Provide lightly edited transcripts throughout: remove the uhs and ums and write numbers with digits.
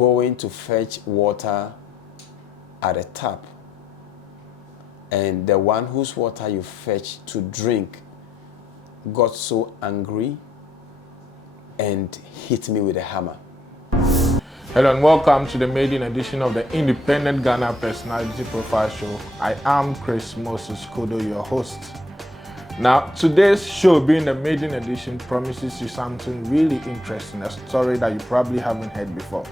going to fetch water at a tap, and the one whose water you fetch to drink got so angry and hit me with a hammer. Hello and welcome to the maiden edition of the Independent Ghana Personality Profile Show. I am Chris Moses-Kodo, your host. Now, today's show, being the maiden edition, promises you something really interesting, a story that you probably haven't heard before.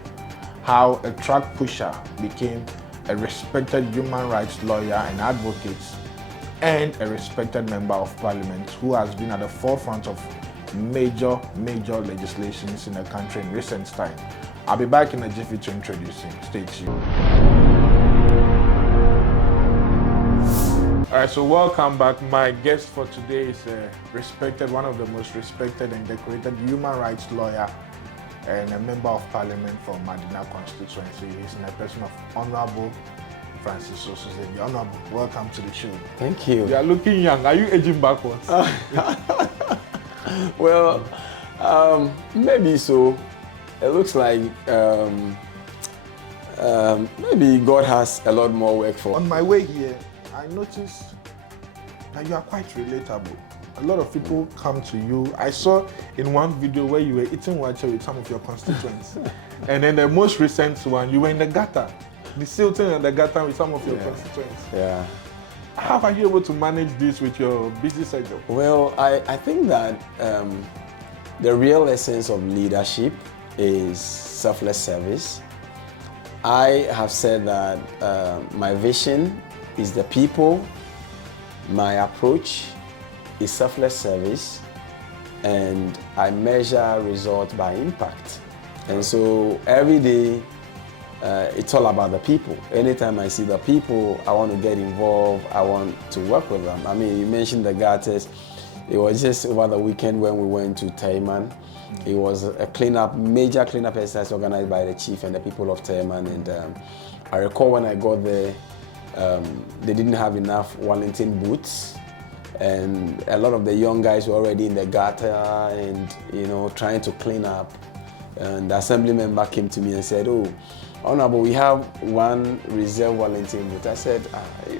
How a truck pusher became a respected human rights lawyer and advocate, and a respected member of parliament who has been at the forefront of major legislations in the country in recent time. I'll be back in a jiffy to introduce him. Stay tuned. All right, so welcome back. My guest for today is one of the most respected and decorated human rights lawyer and a member of parliament for Madina constituency. He's in the person of Honorable Francis-Xavier Sosu. Honorable, welcome to the show. Thank you. You are looking young. Are you aging backwards? Well, maybe so. It looks like maybe God has a lot more work for. On my way here, I noticed that you are quite relatable. A lot of people come to you. I saw in one video where you were eating water with some of your constituents. And then the most recent one, you were in the gutter. The Silton and the gutter with some of your constituents. Yeah. How are you able to manage this with your busy schedule? Well, I think that the real essence of leadership is selfless service. I have said that my vision is the people, my approach is selfless service, and I measure results by impact. And so every day, it's all about the people. Anytime I see the people, I want to get involved, I want to work with them. I mean, you mentioned the gutters. It was just over the weekend when we went to Taiman. It was a major cleanup exercise organized by the chief and the people of Taiman. And I recall when I got there, they didn't have enough Wellington boots. And a lot of the young guys were already in the gutter and, trying to clean up. And the assembly member came to me and said, "Oh, Honorable, we have one reserve Wellington boot." I said,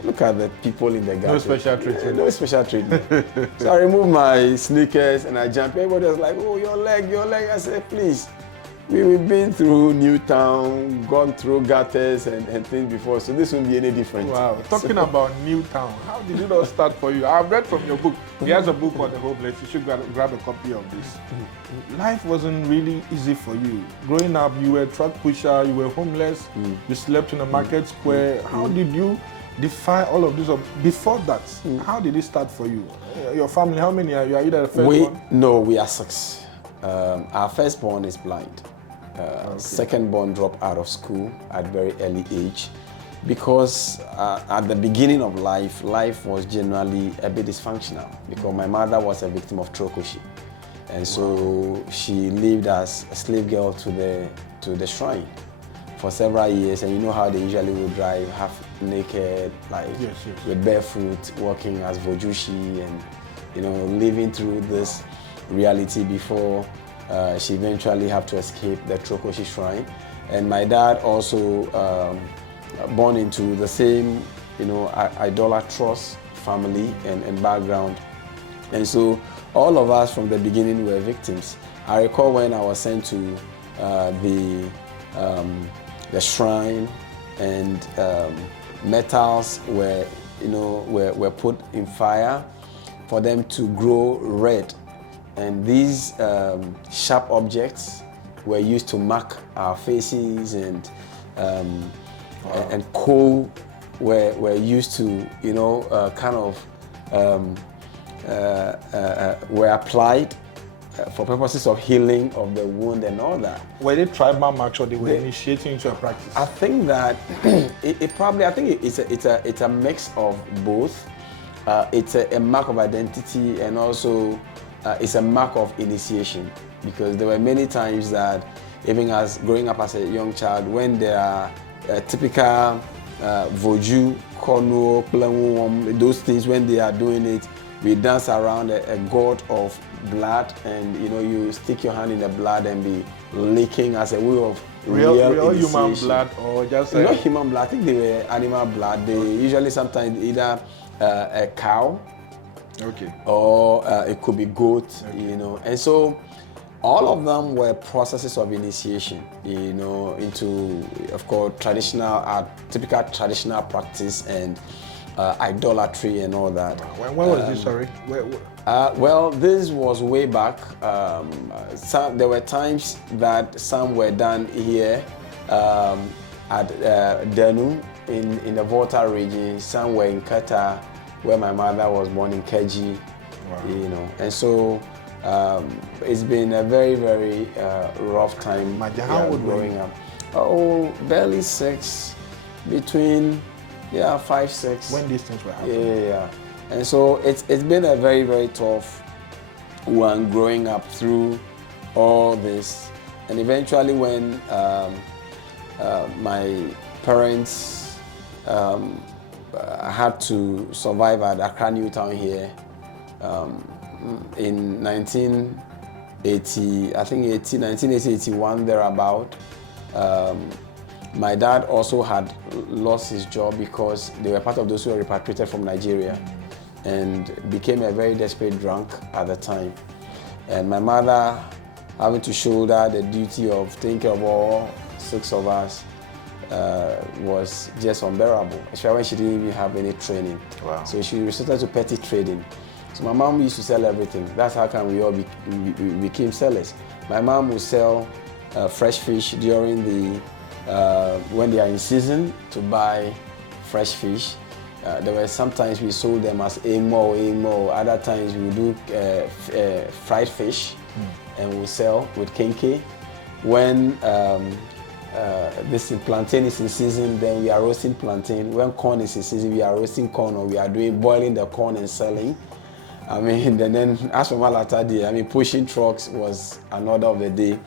"Look at the people in the gutter. No special treatment." No special treatment. So I removed my sneakers and I jumped. Everybody was like, "Oh, your leg." I said, "Please, we've been through Newtown, gone through gutters and things before, so this won't be any different." Wow. Talking about Newtown, how did it all start for you? I've read from your book. He has a book on the homeless. You should grab a copy of this. Life wasn't really easy for you. Growing up, you were a truck pusher, you were homeless, you slept in a market square. How did you defy all of this? Before that, how did it start for you? Your family, how many are you? Are you the first one? No, we are 6. Our firstborn is blind. Second-born dropped out of school at very early age because at the beginning of life was generally a bit dysfunctional because my mother was a victim of trokoshi, and so she lived as a slave girl to the shrine for several years. And you know how they usually will drive half naked, with barefoot, working as vojushi, and living through this reality before she eventually had to escape the Trokoshi shrine. And my dad also born into the same, idolatrous family and background. And so all of us from the beginning were victims. I recall when I was sent to the shrine, and metals were put in fire for them to grow red. And these sharp objects were used to mark our faces, and coal were used to, were applied for purposes of healing of the wound and all that. Were they tribal marks or they were initiating into a practice? I think that it's a mix of both. It's a mark of identity, and also it's a mark of initiation, because there were many times that even as growing up as a young child, when there are typical voju, kono, plengu, those things, when they are doing it, we dance around a god of blood, and you stick your hand in the blood and be licking as a way of real human blood or just not human blood. I think they were animal blood. They usually sometimes either a cow, or it could be goat, and so all of them were processes of initiation, into, of course, typical traditional practice and idolatry and all that. When was this? Sorry. Well, this was way back. There were times that some were done here at Denu in the Volta region. Some were in Qatar, where my mother was born, in Keji. Wow. And so it's been a very, very rough time. Growing up. Oh, barely 6, between 5, 6. When these things were happening. Yeah. And so it's been a very, very tough one growing up through all this. And eventually when my parents had to survive at Accra New Town here in 1980, 1981, thereabout. My dad also had lost his job because they were part of those who were repatriated from Nigeria, and became a very desperate drunk at the time. And my mother, having to shoulder the duty of taking care of all 6 of us, was just unbearable, especially when she didn't even have any training. Wow. So she resorted to petty trading. So my mom used to sell everything. That's how come we all became sellers. My mom would sell fresh fish during the when they are in season, to buy fresh fish. There were sometimes we sold them as emo. Other times we would do fried fish, and we sell with kenke. When this plantain is in season, then we are roasting plantain. When corn is in season, we are roasting corn, or we are boiling the corn and selling. And then as for my latter day, pushing trucks was another of the day.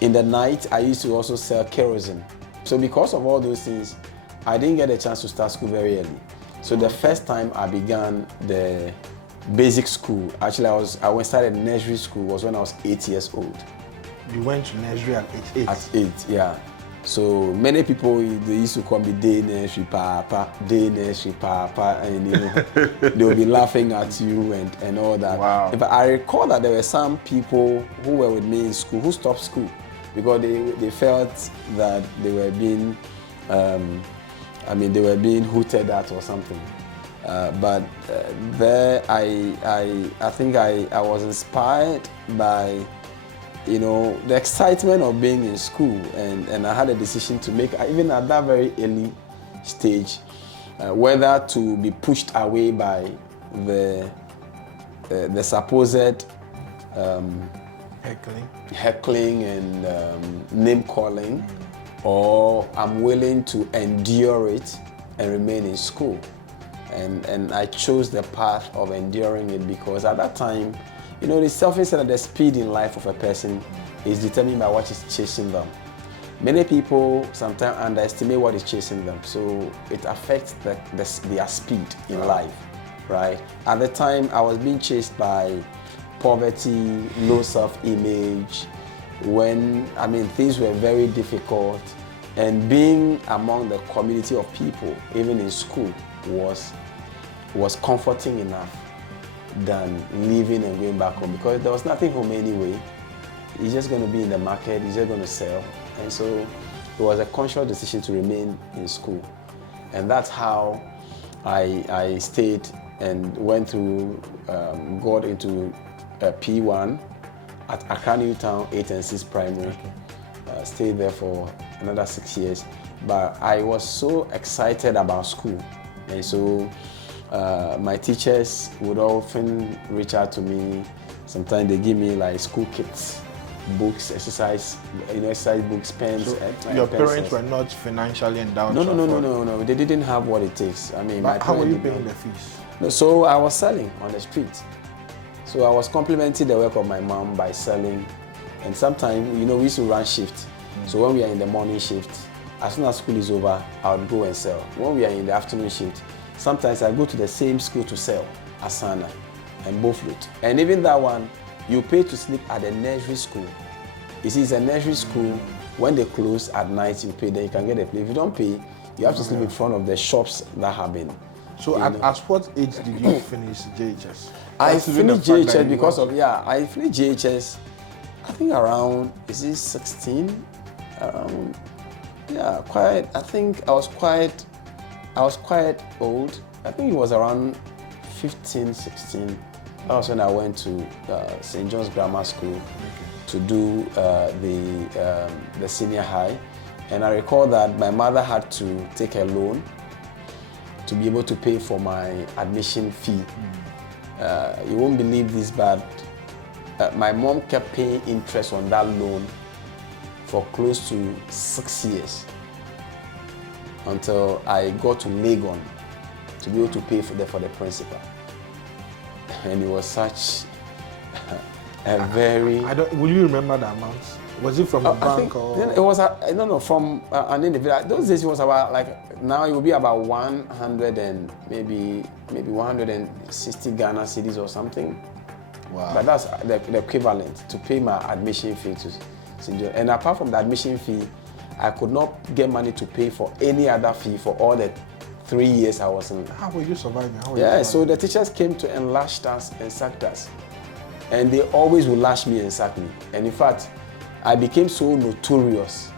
In the night, I used to also sell kerosene. So because of all those things, I didn't get a chance to start school very early. So the first time I began the basic school, actually I started nursery school was when I was 8 years old. You went to nursery at 8? At 8, yeah. So many people, they used to call me day nursery papa, and they will be laughing at you and all that. Wow. But I recall that there were some people who were with me in school who stopped school because they felt that they were being they were being hooted at or something. But there I think I was inspired by the excitement of being in school, and I had a decision to make, even at that very early stage, whether to be pushed away by the supposed heckling and name calling, or I'm willing to endure it and remain in school. And I chose the path of enduring it because at that time, the self-said that the speed in life of a person is determined by what is chasing them. Many people sometimes underestimate what is chasing them, so it affects their speed in life, right? At the time, I was being chased by poverty, low self-image, when, things were very difficult, and being among the community of people, even in school, was comforting enough than leaving and going back home, because there was nothing home anyway. He's just going to be in the market, he's just going to sell. And so it was a conscious decision to remain in school. And that's how I stayed and went through, got into P1 at Accra New Town, 8 and 6 primary. Stayed there for another 6 years. But I was so excited about school. And so my teachers would often reach out to me. Sometimes they give me like school kits, books, exercise books, pens. So your parents were not financially endowed? No. They didn't have what it takes. But how were you paying the fees? No, so I was selling on the street. So I was complementing the work of my mom by selling. And sometimes, we used to run shift. So when we are in the morning shift, as soon as school is over, I would go and sell. When we are in the afternoon shift, sometimes I go to the same school to sell, Asana and Boflut. And even that one, you pay to sleep at the nursery school. You see, it's a nursery school when they close at night, you pay, then you can get a place. If you don't pay, you have to sleep in front of the shops that have been. So at what age did you finish JHS? I finished JHS because of, I finished JHS, I think around, is it 16? Around, I think I was quite old. I think it was around 15, 16. That was when I went to St. John's Grammar School to do the senior high. And I recall that my mother had to take a loan to be able to pay for my admission fee. You won't believe this, but my mom kept paying interest on that loan for close to 6 years until I got to Legon to be able to pay for the principal. And it was such a very... will you remember the amount? Was it from a bank or? It was, from an individual. Those days it was about now it will be about 100 and maybe 160 Ghana cedis or something. Wow. But that's the equivalent to pay my admission fee to St. John. And apart from the admission fee, I could not get money to pay for any other fee for all the 3 years I was in. How were you surviving? So the teachers came to and lashed us and sacked us. And they always would lash me and sack me. And in fact, I became so notorious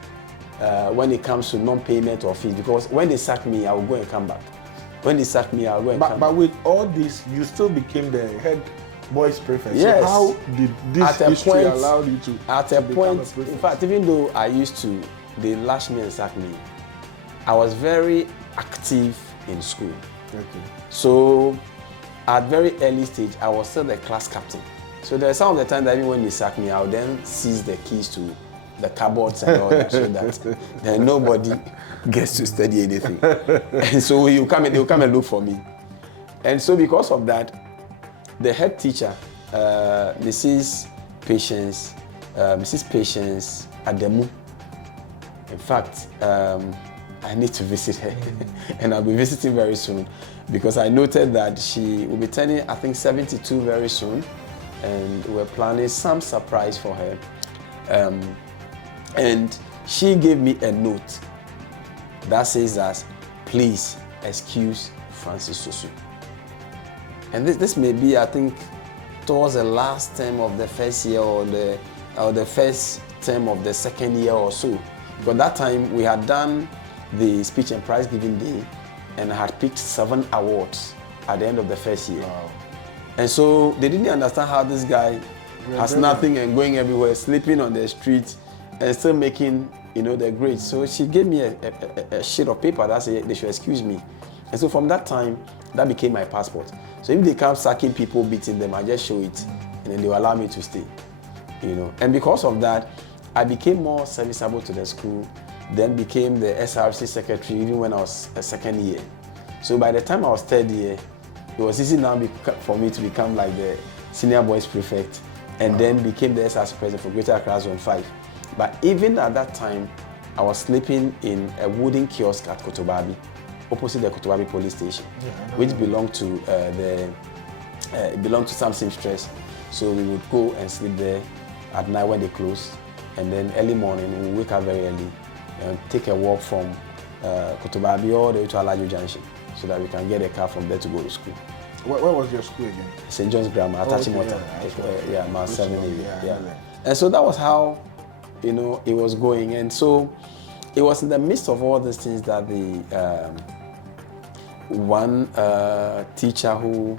when it comes to non-payment of fees, because when they sack me, I will go and come back. When they sack me, I will go and come back. But with all this, you still became the head boys prefect. Yes. So how did this history allow you to At a point, in fact, even though I used to, they lash me and sack me, I was very active in school. Okay. So at very early stage, I was still the class captain. So there's some of the time that even when they sack me, I would then seize the keys to the cupboards and all that, so that then nobody gets to study anything. And so they'll come and look for me. And so because of that, the head teacher, Mrs. Patience Ademu, in fact, I need to visit her, and I'll be visiting very soon, because I noted that she will be turning, I think, 72 very soon. And we're planning some surprise for her. And she gave me a note that says that, please excuse Francis Sosu. And this may be, I think, towards the last term of the first year or the first term of the second year or so. Because that time we had done the speech and prize giving day, and I had picked 7 awards at the end of the first year. Wow. And so they didn't understand how this guy has nothing and going everywhere, sleeping on the street and still making, the grades. So she gave me a sheet of paper that said they should excuse me. And so from that time, that became my passport. So if they come sacking people, beating them, I just show it, and then they will allow me to stay. And because of that, I became more serviceable to the school, then became the SRC secretary even when I was a second year. So by the time I was third year, it was easy now for me to become like the senior boys prefect, and then became the SRC president for Greater Accra Zone 5. But even at that time, I was sleeping in a wooden kiosk at Kotobabi, opposite the Kotobabi police station, which belonged to some seamstress. So we would go and sleep there at night when they closed, and then early morning we would wake up very early and take a walk from Kotobabi all the way to Alajo Junction, so that we can get a car from there to go to school. Where was your school again? St. John's Grammar, Atachimota. Mount 7. And so that was how, it was going. And so it was in the midst of all these things that the one teacher who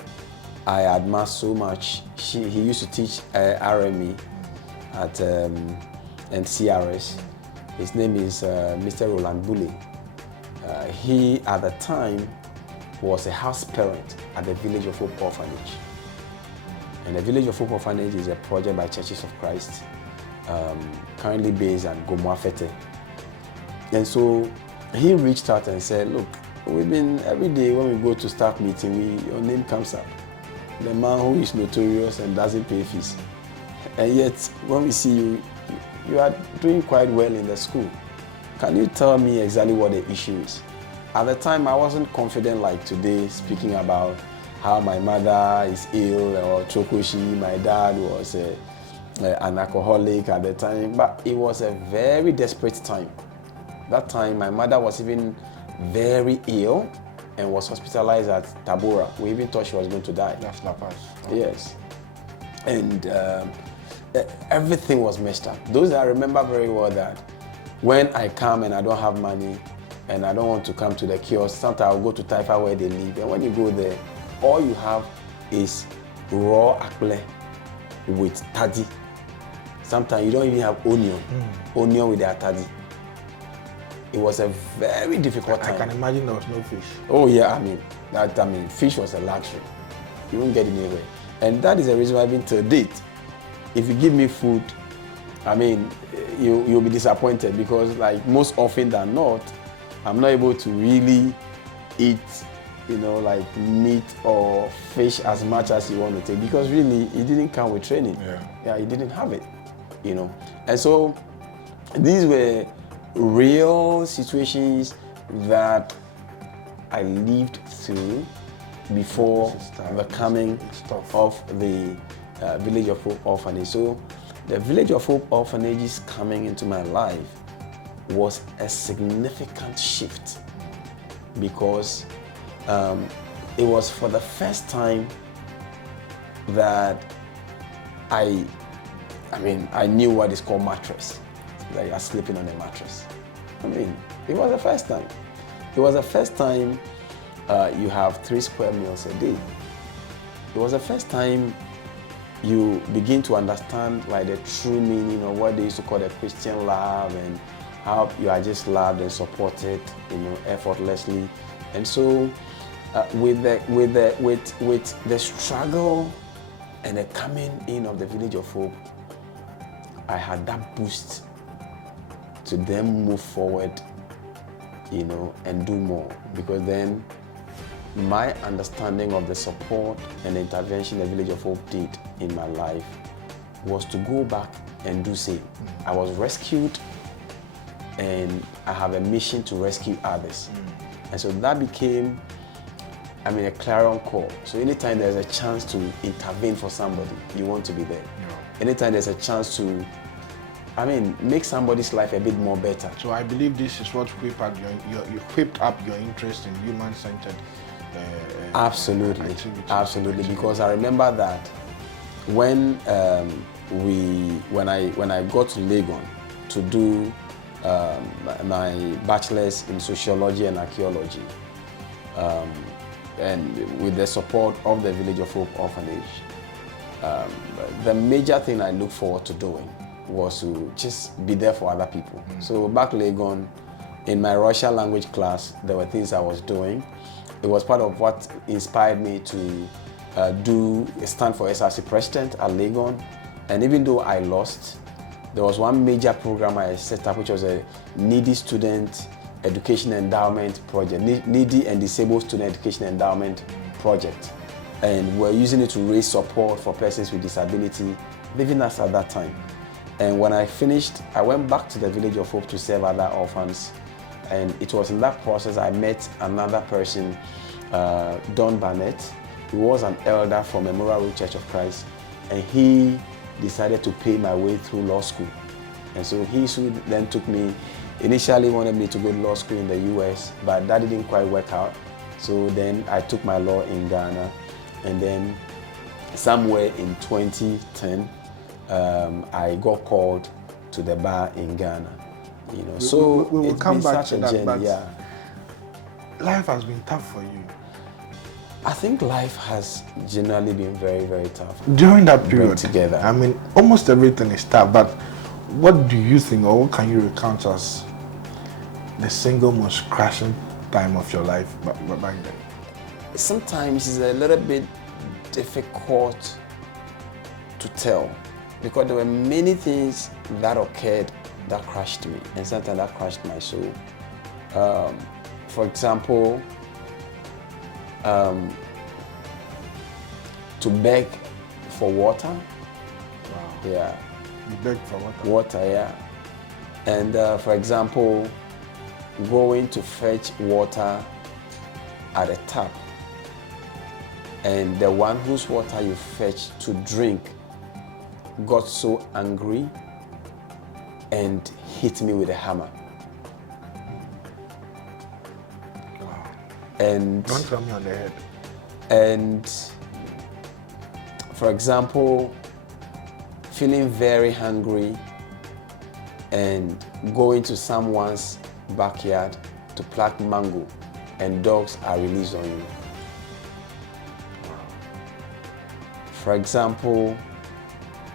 I admire so much, he used to teach RME at and CRS. His name is Mr. Roland Boulay. He, at the time, was a house parent at the Village of Hope Orphanage. And the Village of Hope Orphanage is a project by Churches of Christ, currently based at Gomoafete. And so he reached out and said, look, every day when we go to staff meeting, your name comes up. The man who is notorious and doesn't pay fees. And yet, when we see you, you are doing quite well in the school. Can you tell me exactly what the issue is? At the time, I wasn't confident like today, speaking about how my mother is ill or Chokoshi, my dad was an alcoholic at the time, but it was a very desperate time. That time, my mother was even very ill and was hospitalized at Tabora. We even thought she was going to die. That's La Paz. Yes. And everything was messed up. Those I remember very well that when I come and I don't have money and I don't want to come to the kiosk, sometimes I'll go to Taifa where they live. And when you go there, all you have is raw akple with tadi. Sometimes you don't even have onion with the tadi. It was a very difficult time. I can imagine there was no fish. Oh yeah, I mean, fish was a luxury. You won't get it anywhere. And that is the reason why even to date, if you give me food, I mean, you'll be disappointed because like most often than not, I'm not able to really eat, like meat or fish as much as you want to take because really it didn't come with training. Yeah, it didn't have it, And so these were real situations that I lived through before the coming of the Village of Hope Orphanage. So the Village of Hope Orphanage's coming into my life was a significant shift because it was for the first time that I knew what is called mattress, that you are sleeping on a mattress. It was the first time. It was the first time you have 3 square meals a day. It was the first time you begin to understand like the true meaning of what they used to call the Christian love and how you are just loved and supported, effortlessly. And so with the struggle and the coming in of the Village of Hope, I had that boost to then move forward, and do more. Because then my understanding of the support and the intervention the Village of Hope did in my life was to go back and do same. I was rescued and I have a mission to rescue others. And so that became, a clarion call. So anytime there's a chance to intervene for somebody, you want to be there. Anytime there's a chance to make somebody's life a bit more better. So I believe this is what whipped up your interest in human-centered Absolutely, activities. absolutely. Because I remember that when I got to Legon to do my bachelor's in sociology and archaeology, and with the support of the Village of Hope Orphanage, the major thing I look forward to doing was to just be there for other people. So back Legon, in my Russian language class, there were things I was doing. It was part of what inspired me to stand for SRC president at Legon. And even though I lost, there was one major program I set up, which was a needy student education endowment project, needy and disabled student education endowment project. And we're using it to raise support for persons with disability, leaving us at that time. And when I finished, I went back to the Village of Hope to serve other orphans. And it was in that process I met another person, Don Barnett. He was an elder from Memorial Road Church of Christ, and he decided to pay my way through law school. And so he then took me, initially wanted me to go to law school in the US, but that didn't quite work out. So then I took my law in Ghana, and then somewhere in 2010, I got called to the bar in Ghana. So we will come back to that, journey, but yeah. Life has been tough for you. I think life has generally been very, very tough. During that period, together. Almost everything is tough, but what do you think, or what can you recount as the single most crushing time of your life back then? Sometimes it's a little bit difficult to tell, because there were many things that occurred that crushed me, and sometimes that crushed my soul. For example, to beg for water. Wow. Yeah. You begged for water? Water, yeah. And for example, going to fetch water at a tap, and the one whose water you fetch to drink got so angry and hit me with a hammer. And Don't tell me on the head. And for example, feeling very hungry and going to someone's backyard to pluck mango, and dogs are released on you. For example,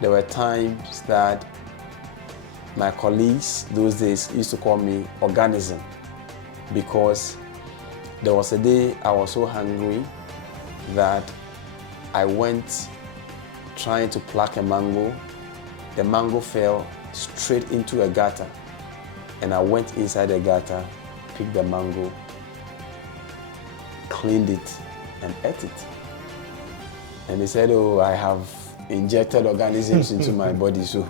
there were times that my colleagues those days used to call me organism, because there was a day I was so hungry that I went trying to pluck a mango. The mango fell straight into a gutter, and I went inside the gutter, picked the mango, cleaned it, and ate it. And they said, oh, I have injected organisms into my body. So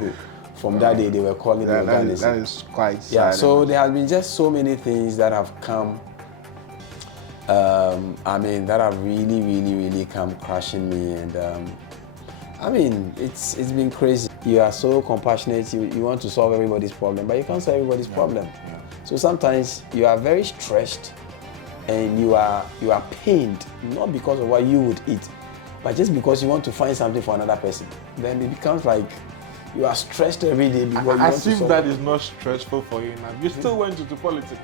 from that day, they were calling me organism. That is quite sad. Yeah, so there have been just so many things that have come, that have really come crashing me. And it's been crazy. You are so compassionate, you want to solve everybody's problem, but you can't solve everybody's problem. Yeah. So sometimes you are very stressed and you are pained, not because of what you would eat, but just because you want to find something for another person. Then it becomes like you are stressed every day because you want to As if solve that is not stressful for you now. You still went into politics.